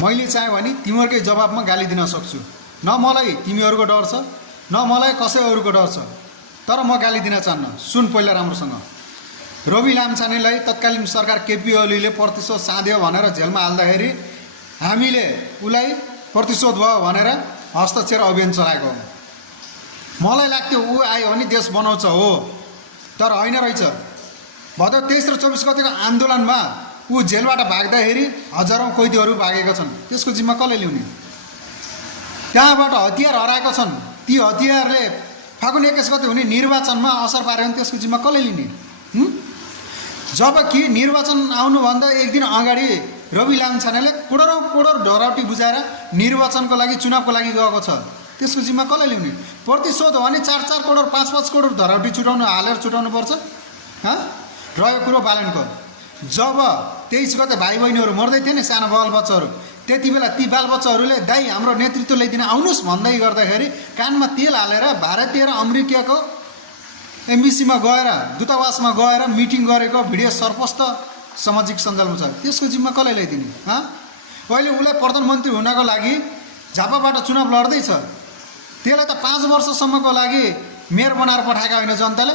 मैले चाहे भने तिमीहरूकै जवाबमा गाली दिन सक्छु। न मलाई तिमीहरूको डर छ, न मलाई कसै अरूको डर छ, तर म गाली दिन चाहन्न। सुन पहिला राम्रोसँग। रवि लामिछानेलाई तत्कालीन सरकार केपी ओलीले प्रतिशोध साध्यो भनेर जेलमा हाल्दाखेरि हामीले उसलाई प्रतिशोध भयो भनेर हस्ताक्षर अभियान चलाएको हो। मलाई लाग्थ्यो ऊ आयो भने देश बनाउँछ हो, तर होइन रहेछ। भदौ 23 र 24 गतिको आन्दोलनमा ऊ जेलबाट भाग्दाखेरि हजारौँ कैदीहरू भागेका छन्। त्यसको जिम्मा कसले लिउने? त्यहाँबाट हतियार हराएका छन्। ती हतियारले फागुन 21 गते हुने निर्वाचनमा असर पार्यो भने त्यसको जिम्मा कसले लिने? जबकि निर्वाचन आउनुभन्दा एक दिन अगाडि रवि लामिछानेले करोडौँ करोड ढराउटी बुझाएर निर्वाचनको लागि चुनावको लागि गएको छ। त्यसको जिम्मा कसले ल्याउने? प्रतिशोध हो भने 4-4 करोड 5-5 करोड धराउटी हालेर छुटाउनु पर्छ। रह्यो कुरो बालनको, जब 23 गते भाइ बहिनीहरू मर्दै थिए नि सानो बालबच्चाहरू, त्यति बेला ती बालबच्चाहरूले दाइ हाम्रो नेतृत्व ल्याइदिन आउनुहोस् भन्दै गर्दाखेरि कानमा तेल हालेर भारतीय र अमेरिकाको एम्बेसीमा गएर दूतावासमा गएर मिटिङ गरेको भिडियो सर्वस्त सामाजिक सञ्जालमा छ। त्यसको जिम्मा कसले ल्याइदिने? अहिले उसलाई प्रधानमन्त्री हुनको लागि झापाबाट चुनाव लड्दैछ, त्यसलाई त 5 वर्षसम्मको लागि मेयर बनाएर पठाएका होइन जनताले।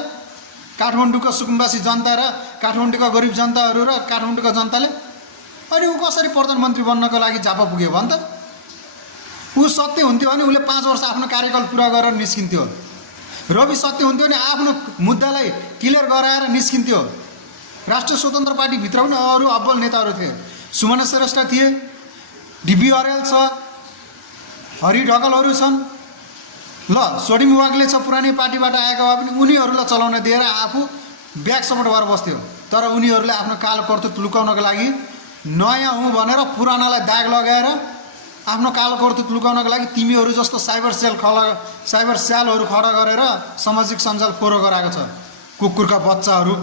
काठमाडौँको सुकुम्बासी जनता र काठमाडौँका गरिब जनताहरू र काठमाडौँका जनताले। अनि ऊ कसरी प्रधानमन्त्री बन्नको लागि झापा पुग्यो भन् त? ऊ सत्य हुन्थ्यो भने उसले 5 वर्ष आफ्नो कार्यकाल पुरा गरेर निस्किन्थ्यो। रवि सत्य हुन्थ्यो भने आफ्नो मुद्दालाई क्लियर गराएर निस्किन्थ्यो। राष्ट्रिय स्वतन्त्र पार्टीभित्र पनि अरू अब्बल नेताहरू थिए। सुमन श्रेष्ठ थिए, डिबी अर्याल छ, हरि ढकालहरू छन्, ल सोडिम वाग्ले छ, पुरानै पार्टीबाट आएका भए पनि उनीहरूलाई चलाउन दिएर आफू ब्याक सपोर्ट भएर बस्थ्यो। तर उनीहरूले आफ्नो कालो कर्तुत लुकाउनको लागि नयाँ हुँ भनेर पुरानालाई दाग लगाएर आफ्नो कालो कर्तुत लुकाउनको लागि तिमीहरू जस्तो साइबर सेलहरू खडा गरेर सामाजिक सञ्जाल फोरो गराएको छ। कुकुरका बच्चाहरू